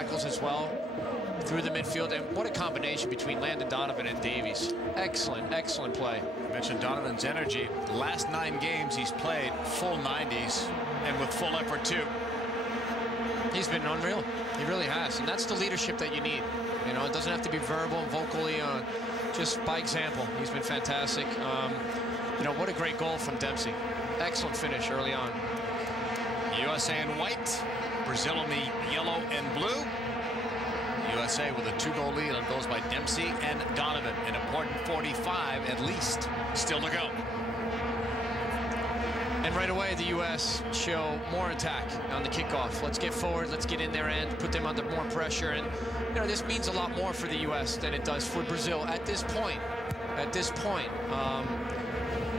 tackles as well through the midfield. And what a combination between Landon Donovan and Davies. Excellent, excellent play. I mentioned Donovan's energy. Last 9 games he's played full 90s and with full effort too. He's been unreal. He really has. And that's the leadership that you need. You know, it doesn't have to be verbal and vocally, just by example. He's been fantastic. You know, what a great goal from Dempsey. Excellent finish early on. USA in white, Brazil in the yellow and blue. USA with a 2-goal lead on goals by Dempsey and Donovan. An important 45 at least still to go. And right away, the U.S. show more attack on the kickoff. Let's get forward. Let's get in their end, put them under more pressure. And, you know, this means a lot more for the U.S. than it does for Brazil at this point. At this point,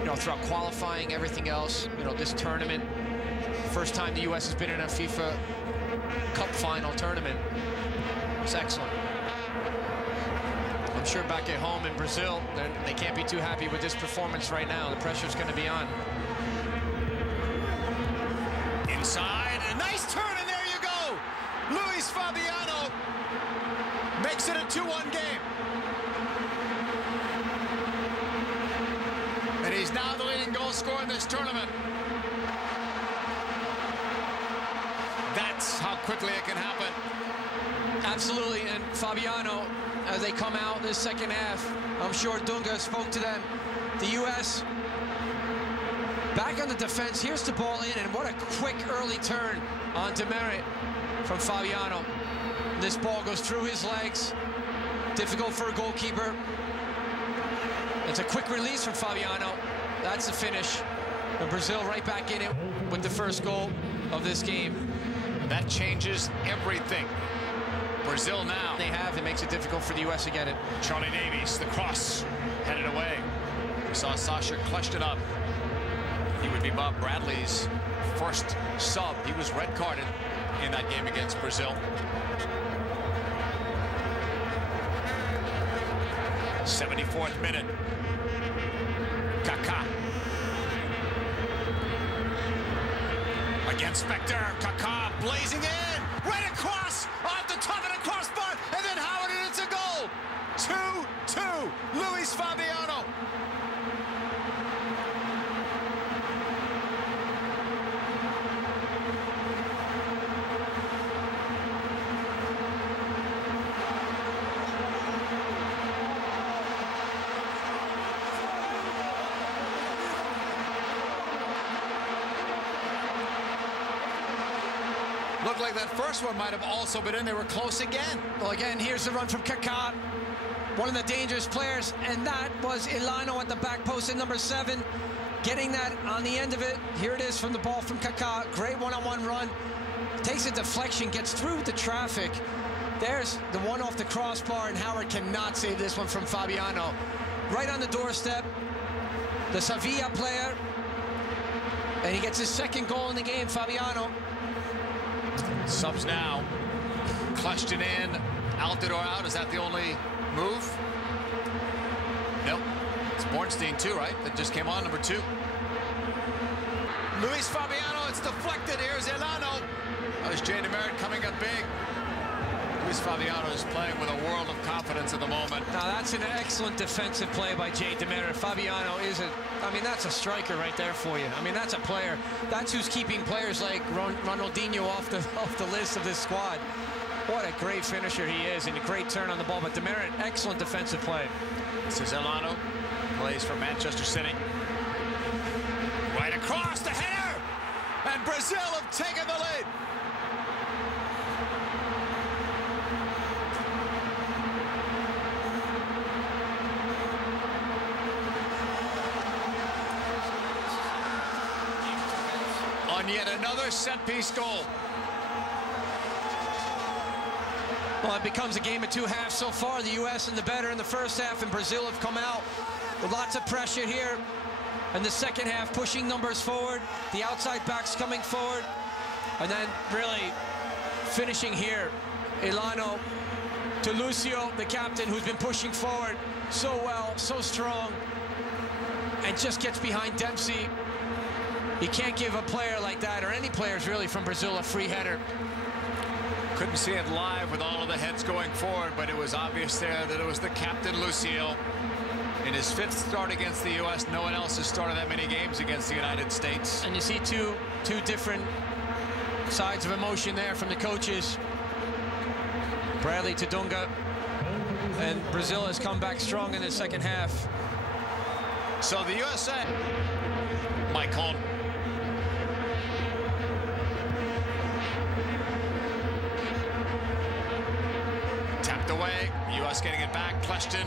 you know, throughout qualifying, everything else, you know, this tournament, first time the U.S. has been in a FIFA Cup final tournament. It's excellent. I'm sure back at home in Brazil, they can't be too happy with this performance right now. The pressure's going to be on. Inside, a nice turn, and there you go. Luis Fabiano makes it a 2-1 game. And he's now the leading goal scorer in this tournament. That's how quickly it can happen. Absolutely, and Fabiano, as they come out this second half, I'm sure Dunga spoke to them. The U.S. back on the defense. Here's the ball in, and what a quick early turn on demerit from Fabiano. This ball goes through his legs. Difficult for a goalkeeper. It's a quick release from Fabiano. That's the finish. And Brazil right back in it with the first goal of this game. That changes everything. Brazil now. It makes it difficult for the U.S. to get it. Charlie Davies, the cross, headed away. We saw Sasha clutched it up. He would be Bob Bradley's first sub. He was red carded in that game against Brazil. 74th minute. Kaká. Against Spector. Kaká blazing in. Right across. Off the top of the crossbar. And then Howard, and it's a goal. 2-2. Luis Fabiano. Looked like that first one might have also been in. They were close again. Well, again, here's the run from Kaká, one of the dangerous players, and that was Elano at the back post at number 7, getting that on the end of it. Here it is from the ball from Kaká. Great one-on-one run. Takes a deflection, gets through the traffic. There's the one off the crossbar, and Howard cannot save this one from Fabiano. Right on the doorstep, the Sevilla player, and he gets his second goal in the game, Fabiano. Subs now. Clutched it in. Altidore out. Is that the only move? Nope. It's Bornstein too, right? That just came on, number 2. Luis Fabiano, it's deflected. Here's Elano. There's Jay DeMerit coming up big. Luis Fabiano is playing with a world of confidence at the moment. Now that's an excellent defensive play by Jay DeMerit. Fabiano is I mean, that's a striker right there for you. I mean, that's a player. That's who's keeping players like Ronaldinho off the list of this squad. What a great finisher he is, and a great turn on the ball. But DeMerit, excellent defensive play. This is Elano, plays for Manchester City. Right across the header, and Brazil have taken the lead. On yet another set-piece goal. Well, it becomes a game of 2 halves so far. The U.S. and the better in the first half, and Brazil have come out with lots of pressure here. And the second half, pushing numbers forward, the outside backs coming forward, and then really finishing here. Elano to Lucio, the captain, who's been pushing forward so well, so strong, and just gets behind Dempsey. You can't give a player like that, or any players really from Brazil, a free header. Couldn't see it live with all of the heads going forward, but it was obvious there that it was the captain, Lucio. In his 5th start against the U.S., no one else has started that many games against the United States. And you see two different sides of emotion there from the coaches. Bradley to Dunga. And Brazil has come back strong in the second half. So the USA, Mike Holm. Tapped away, U.S. getting it back. Kleshton,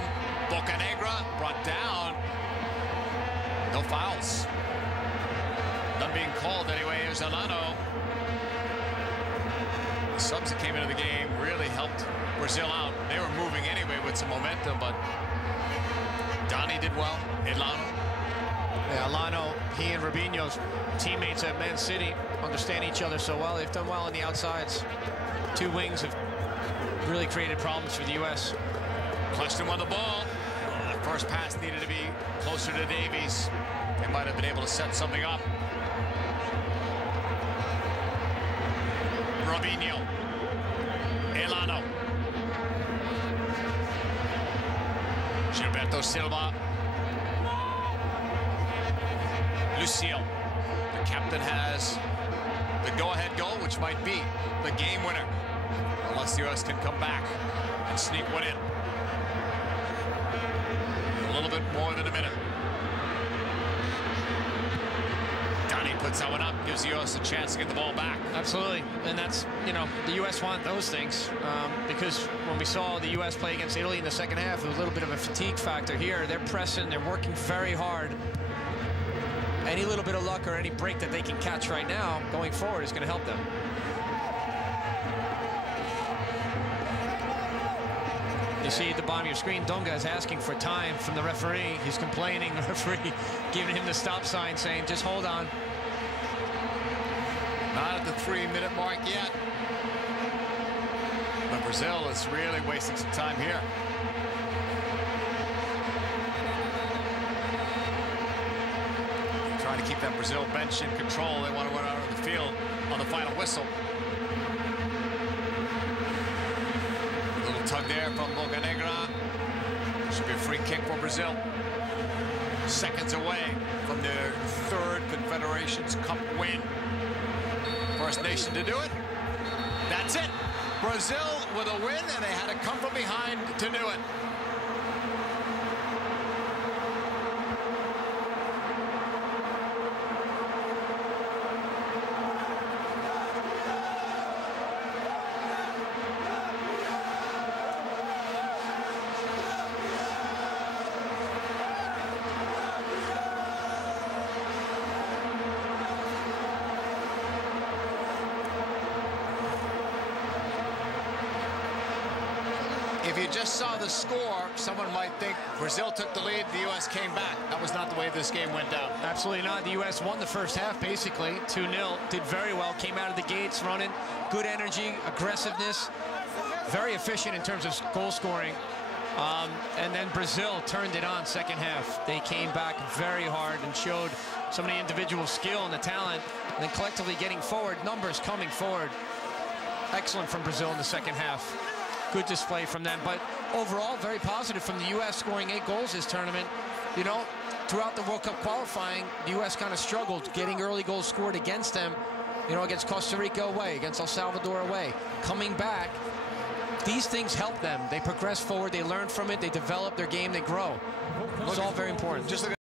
Bocanegra brought down. No fouls. None being called anyway. Here's Elano. The subs that came into the game really helped Brazil out. They were moving anyway with some momentum, but Donnie did well. Elano. Yeah, Elano, he and Robinho's teammates at Man City understand each other so well. They've done well on the outsides. Two wings have really created problems for the U.S. Kleshton won the ball. The first pass needed to be closer to Davies. They might have been able to set something up. Robinho. Elano. Gilberto Silva. Lucio. The captain has the go-ahead goal, which might be the game winner, unless the U.S. can come back and sneak one in. A little bit more than a minute. Donnie puts that one up, gives the U.S. a chance to get the ball back. Absolutely, and that's, you know, the U.S. want those things because when we saw the U.S. play against Italy in the second half, it was a little bit of a fatigue factor here. They're pressing, they're working very hard. Any little bit of luck or any break that they can catch right now going forward is going to help them. You see at the bottom of your screen, Dunga is asking for time from the referee. He's complaining, the referee giving him the stop sign, saying, just hold on. Not at the 3-minute mark yet. But Brazil is really wasting some time here. Trying to keep that Brazil bench in control. They want to run out of the field on the final whistle. A little tug there from Bocanegra. Should be a free kick for Brazil. Seconds away from their 3rd Confederations Cup win. First nation to do it. That's it. Brazil with a win, and they had to come from behind to do it. If you just saw the score, someone might think Brazil took the lead, the U.S. came back. That was not the way this game went down. Absolutely not. The U.S. won the first half, basically, 2-0. Did very well, came out of the gates running. Good energy, aggressiveness, very efficient in terms of goal scoring. And then Brazil turned it on second half. They came back very hard and showed some of the individual skill and the talent, and then collectively getting forward, numbers coming forward. Excellent from Brazil in the second half. Good display from them, but overall very positive from the U.S. scoring 8 goals this tournament. You know, throughout the World Cup qualifying, the U.S. kind of struggled getting early goals scored against them, you know, against Costa Rica away, against El Salvador away. Coming back, these things help them. They progress forward, they learn from it, they develop their game, they grow. It's all very important. Just look at